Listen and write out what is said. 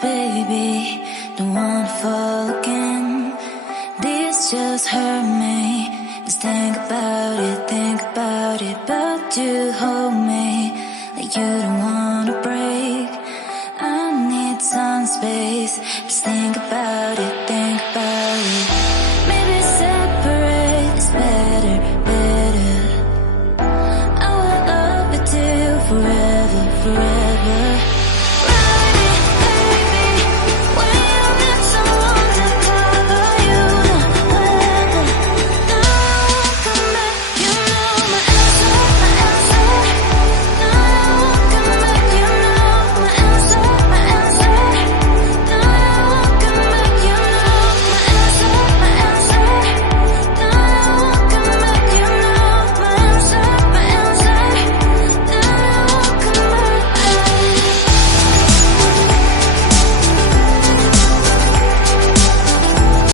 baby, don't wanna fall again. This just hurt me. Just think about it, but you hold me like you don't wanna